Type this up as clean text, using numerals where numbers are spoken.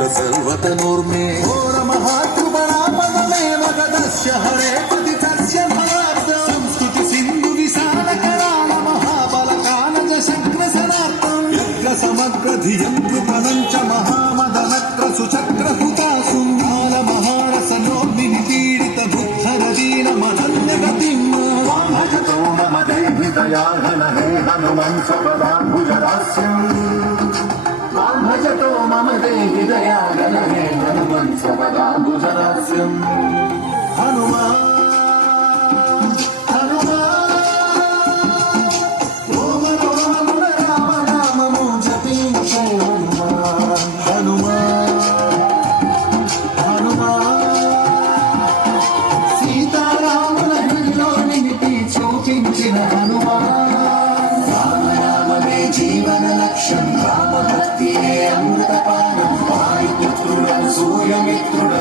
త్రిపుర సర్వతనోర్మే ఘోర మహాత్రుపరాపదమేవ గదస్య హరే పతి తస్య భవార్థం సంస్కృతి సింధు విశాల కరాళ మహాబల కానజ శక్ర సనార్థం యత్ర సమగ్ర ధియం కృపణంచ మహామదనక్ర సుచక్ర హుతాసు కాల మహారసనోర్మి నిపీడిత బుద్ధర దీన మదన్య గతిం భజతో మమ దేహిదయాఘన హే హనుమన్ సపదాంబుజదాస్యం భజతో మమ దేహి దయాగల హే హనుమన్ సపదాంబుజదాస్యం హనుమాన్ ఓం రామ రామ నామము జపించే హనుమాన్ హనుమాన్ హనుమాన్ సీతారాముల హృదిలో నిలిపి సూచించిన హనుమాన్ రామనామమే జీవన లక్ష్యం రామభక్తియే అమృతపానం వాయుపుత్రుడ సూర్యమిత్రుడ